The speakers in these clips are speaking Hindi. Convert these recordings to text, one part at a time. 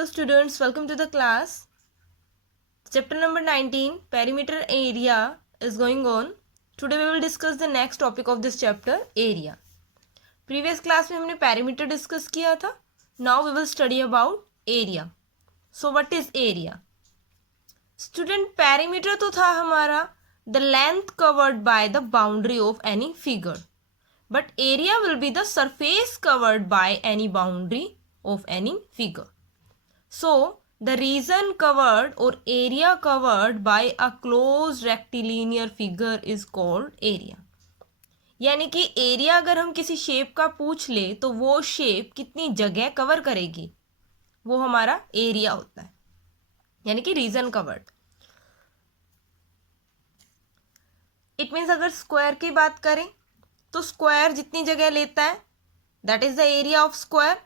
Hello students, welcome to the class. Chapter number 19, perimeter area is going on. Today we will discuss the next topic of this chapter, area. Previous class में हमने perimeter discuss किया था. Now we will study about area. So what is area? Student, perimeter तो था हमारा the length covered by the boundary of any figure. But area will be the surface covered by any boundary of any figure. So, the region covered or area covered by a closed rectilinear figure is called area. यानी कि एरिया अगर हम किसी शेप का पूछ ले तो वो शेप कितनी जगह कवर करेगी, वो हमारा एरिया होता है, यानी कि रीजन कवर्ड. इट मीन्स अगर स्क्वायर की बात करें तो स्क्वायर जितनी जगह लेता है that is the area of square.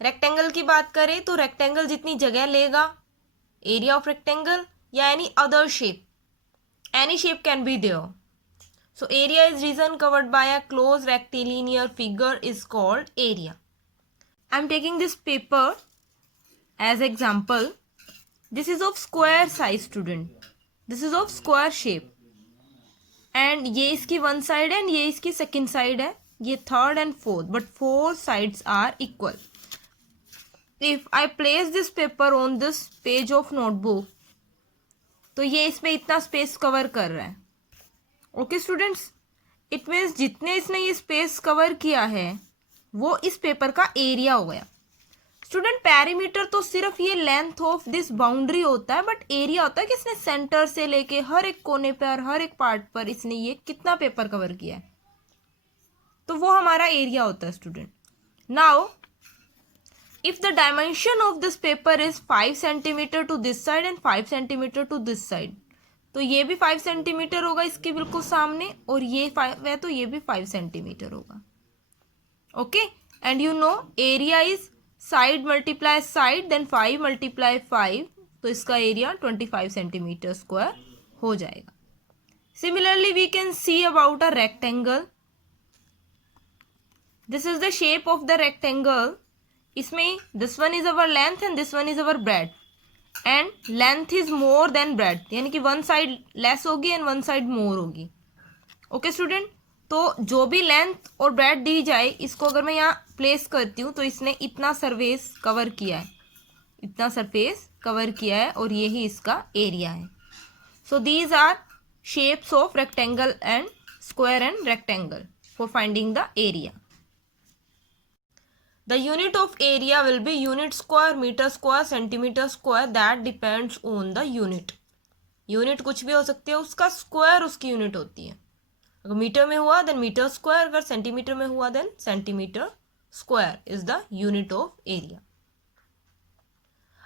Rectangle की बात करें तो रेक्टेंगल जितनी जगह लेगा, एरिया ऑफ रेक्टेंगल, या any other shape, any shape can be there. So area is region covered by a close rectilinear figure is called area. I am taking this paper as example. This is of square size student, this is of square shape and ये इसकी वन साइड है एंड ये इसकी सेकेंड साइड है, ये third and fourth, but four sides are equal. If I place this paper on this page of notebook, तो ये इसमें इतना स्पेस कवर कर रहा है. ओके स्टूडेंट्स, इट मीन्स जितने इसने ये स्पेस कवर किया है वो इस पेपर का एरिया हो गया. स्टूडेंट, पेरीमीटर तो सिर्फ ये लेंथ ऑफ दिस बाउंड्री होता है, बट एरिया होता है कि इसने सेंटर से लेके हर एक कोने पर, हर एक पार्ट पर इसने ये कितना पेपर कवर किया है, तो वो हमारा एरिया होता है student. Now if the dimension of this paper is 5 centimeter to this side and 5 centimeter to this side, तो ये भी 5 centimeter होगा इसके बिल्कुल सामने, और ये 5 है तो ये भी 5 centimeter होगा. Okay, and you know area is side multiply side then 5 multiply 5, तो इसका एरिया 25 सेंटीमीटर स्क्वायर हो जाएगा. Similarly we can see about a rectangle. This is the shape of the rectangle. इसमें this one is our length and this one is our breadth, and length is more than breadth, यानी कि वन साइड लेस होगी एंड वन साइड मोर होगी. ओके स्टूडेंट, तो जो भी लेंथ और ब्रेड दी जाए, इसको अगर मैं यहाँ प्लेस करती हूँ तो इसने इतना सरफेस कवर किया है, इतना सरफेस कवर किया है, और ये ही इसका एरिया है. So these are shapes of rectangle and square and rectangle for finding the area. The unit of area will be unit square, meter square, centimeter square. That depends on the unit. Unit कुछ भी हो सकती है, उसका स्क्वायर उसकी यूनिट होती है. अगर मीटर में हुआ देन मीटर स्क्वायर, अगर सेंटीमीटर में हुआ then centimetre square is the unit of area.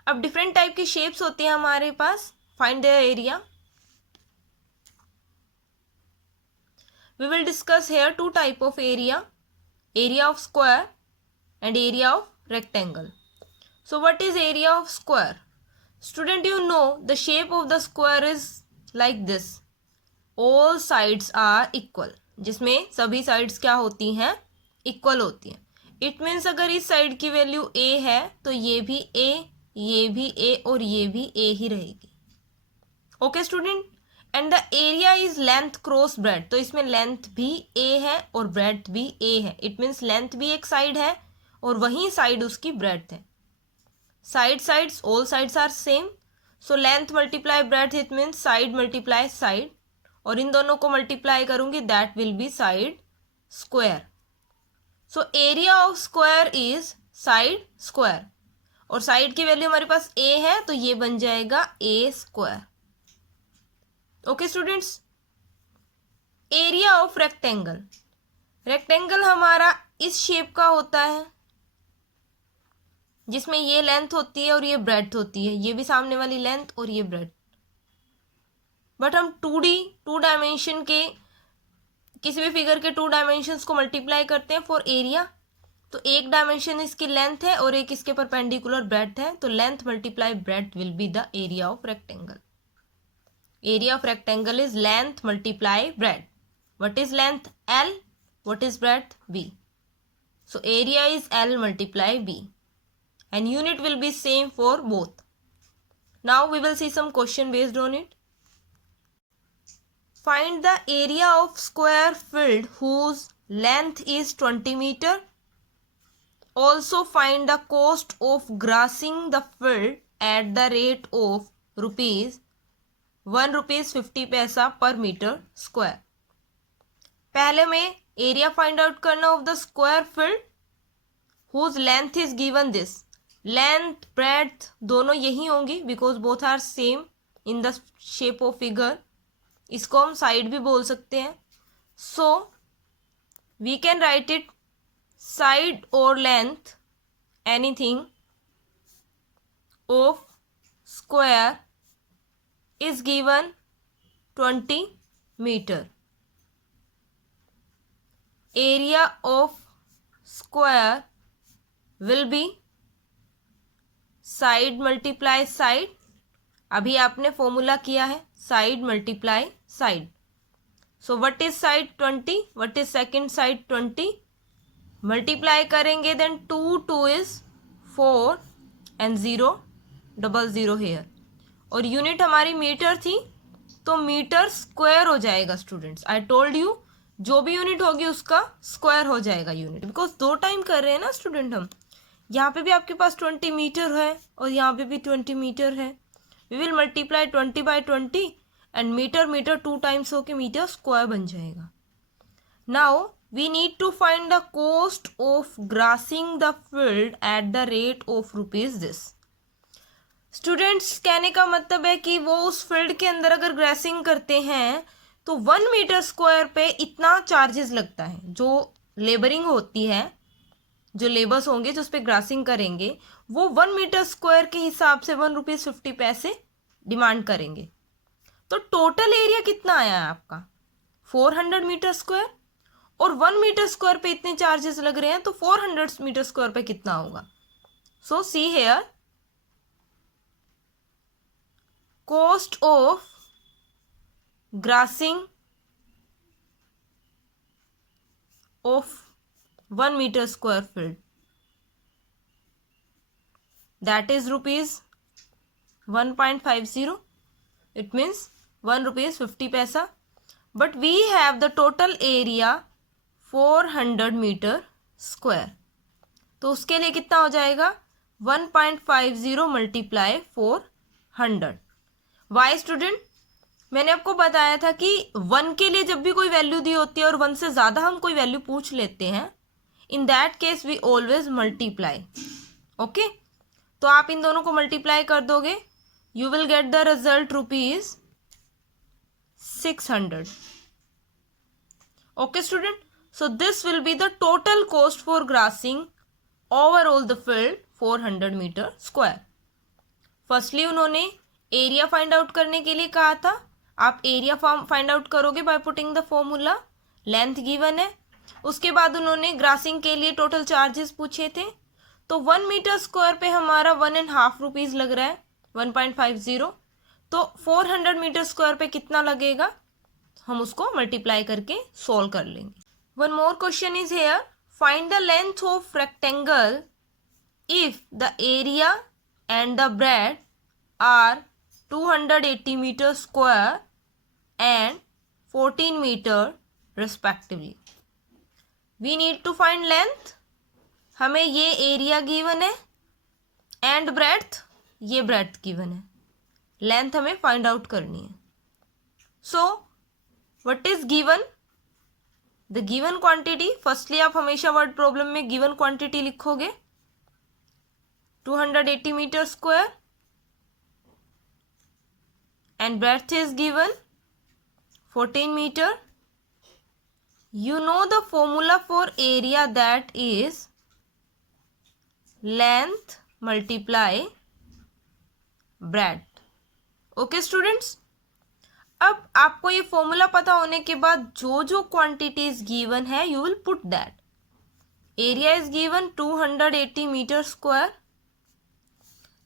अब डिफरेंट टाइप की शेप्स होती हैं हमारे पास. Find the area. We will discuss here two type of area, area of square and area of rectangle. So what is area of square? Student, you know the shape of the square is like this. All sides are equal, जिसमें सभी sides क्या होती हैं, equal होती हैं. It means अगर इस side की वैल्यू a है तो ये भी a, ये भी a और ये भी a ही रहेगी. Okay student, and the area is length cross breadth. तो इसमें length भी a है और breadth भी a है. It means length भी एक side है और वहीं साइड उसकी ब्रेड्थ है. Side sides, all sides are same, so length multiply breadth, it means side multiply side, और इन दोनों को मल्टीप्लाई करूंगी that will be side square. So area of square is side square, और साइड की वैल्यू हमारे पास a है तो ये बन जाएगा a square. Okay students, area of rectangle. Rectangle हमारा इस शेप का होता है जिसमें ये लेंथ होती है और ये ब्रेड्थ होती है, ये भी सामने वाली लेंथ और ये ब्रेड्थ. बट हम 2D, 2 डायमेंशन के किसी भी फिगर के 2 डायमेंशंस को मल्टीप्लाई करते हैं फॉर एरिया. तो एक डायमेंशन इसकी लेंथ है और एक इसके परपेंडिकुलर ब्रेड्थ है, तो length multiply breadth will be the area of rectangle. Area of rectangle is length multiply breadth. What is length? L. What is breadth? B. So area is L multiply B. and unit will be same for both. Now we will see some question based on it. Find the area of square field whose length is 20 meter. Also find the cost of grassing the field at the rate of rupees 1.50 पैसा पर मीटर स्क्वायर. पहले में एरिया फाइंड आउट करना of the square field whose length is given this. Length breadth दोनों यही होंगी because both are same in the shape of figure. इसको हम साइड भी बोल सकते हैं. So we can write it side और length anything of square is given 20 meter. Area of square will be side multiply side. अभी आपने फॉर्मूला किया है side multiply side. So what is side 20? What is second side 20? Multiply करेंगे then 2 is 4 and 0 0 here. और यूनिट हमारी मीटर थी तो मीटर स्क्वायर हो जाएगा स्टूडेंट्स. आई टोल्ड यू जो भी यूनिट होगी उसका स्क्वायर हो जाएगा यूनिट, बिकॉज दो टाइम कर रहे हैं ना स्टूडेंट हम. यहाँ पे भी आपके पास 20 मीटर है और यहाँ पे भी 20 मीटर है. We will multiply 20 by 20 and metre metre 2 times होके मीटर स्क्वायर बन जाएगा. Now we need to find the cost of grassing the field at the rate of rupees this. Students कहने का मतलब है कि वो उस फील्ड के अंदर अगर ग्रासिंग करते हैं तो 1 मीटर स्क्वायर पे इतना चार्जेस लगता है. जो लेबरिंग होती है, जो लेबर्स होंगे जो उस पर ग्रासिंग करेंगे वो 1 मीटर स्क्वायर के हिसाब से 1.50 पैसे डिमांड करेंगे. तो टोटल एरिया कितना आया है आपका 400 मीटर स्क्वायर और 1 मीटर स्क्वायर पे इतने चार्जेस लग रहे हैं तो 400 मीटर स्क्वायर पे कितना होगा. सो see here cost of grassing of 1 meter square field, that is rupees 1.50. It means 1 rupees 50 paisa. But we have the total area 400 meter square. तो उसके लिए कितना हो जाएगा 1.50 मल्टीप्लाई 400. वाई स्टूडेंट, मैंने आपको बताया था कि 1 के लिए जब भी कोई वैल्यू दी होती है और 1 से ज़्यादा हम कोई वैल्यू पूछ लेते हैं, in that case we always multiply. Okay, तो आप इन दोनों को मल्टीप्लाई कर दोगे, you will get the result rupees 600. Okay student, so this will be the total cost for grassing overall the field 400 metre square. Firstly उन्होंने एरिया फाइंड आउट करने के लिए कहा था. आप एरिया फाइंड आउट करोगे by putting the formula. Length given है. उसके बाद उन्होंने ग्रासिंग के लिए टोटल चार्जेस पूछे थे. तो 1 मीटर स्क्वायर पे हमारा 1.5 रुपीज़ लग रहा है 1.50. तो 400 मीटर स्क्वायर पे कितना लगेगा हम उसको मल्टीप्लाई करके सॉल्व कर लेंगे. One more question is here. Find the length of rectangle if the area and the breadth are 280 meter square and 14 meter respectively. We need to find length. हमें ये एरिया गिवन है एंड ब्रेड्थ, ये ब्रेड्थ गिवन है. लेंथ हमें फाइंड आउट करनी है. So what is given? The given quantity. Firstly आप हमेशा वर्ड प्रॉब्लम में गिवन क्वांटिटी लिखोगे 280 metre square and breadth is given 14 meter. You know the formula for area, that is length multiply breadth. Okay students, अब आपको ये फॉर्मूला पता होने के बाद जो जो क्वांटिटीज गिवन है you will put that. Area is given 280 metre square.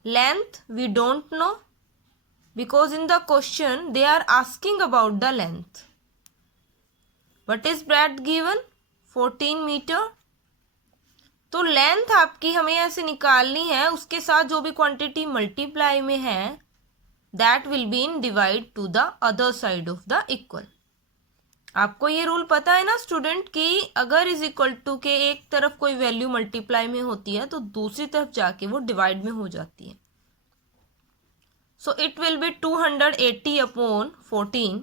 Length we don't know because in the question they are asking about the length. What is breadth given? 14 meter. तो लेंथ आपकी हमें ऐसे निकालनी है, उसके साथ जो भी क्वांटिटी मल्टीप्लाई में है that will be in divide two the other side of the equal. आपको ये रूल पता है ना स्टूडेंट कि अगर इज इक्वल टू के एक तरफ कोई वैल्यू मल्टीप्लाई में होती है तो दूसरी तरफ जाके वो डिवाइड में हो जाती है। So it will be 280 upon 14।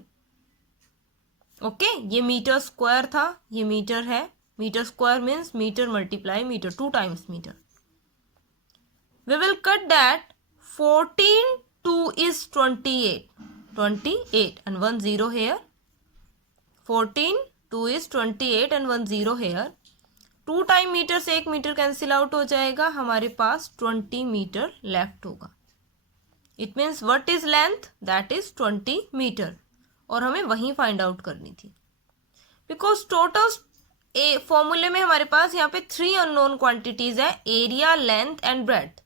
Okay, ये मीटर स्क्वायर था, ये मीटर है, metre square means metre multiply metre, 2 times metre. We will cut that 14 2 is 28 and 1 0 here। 14 2 is 28 and 1 0 here। 2 time metre से 1 मीटर कैंसिल आउट हो जाएगा, हमारे पास 20 मीटर लेफ्ट होगा। It means what is length, that is 20 metre, और हमें वहीं फाइंड आउट करनी थी बिकॉज टोटल फॉर्मूले में हमारे पास यहाँ पे 3 अननोन क्वांटिटीज है, एरिया, लेंथ एंड ब्रेड्थ,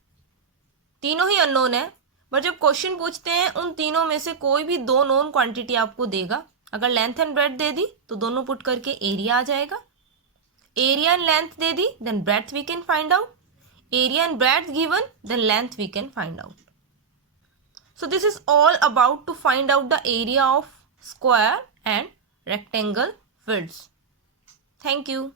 तीनों ही अननोन है। बट जब क्वेश्चन पूछते हैं उन तीनों में से कोई भी 2 नोन क्वांटिटी आपको देगा, अगर लेंथ एंड ब्रेड्थ दे दी तो दोनों पुट करके एरिया आ जाएगा, एरिया एंड लेंथ दे दी then breadth we can find out, area and breadth given then length we can find out. So this is all about to find out the area of square and rectangle fields. Thank you.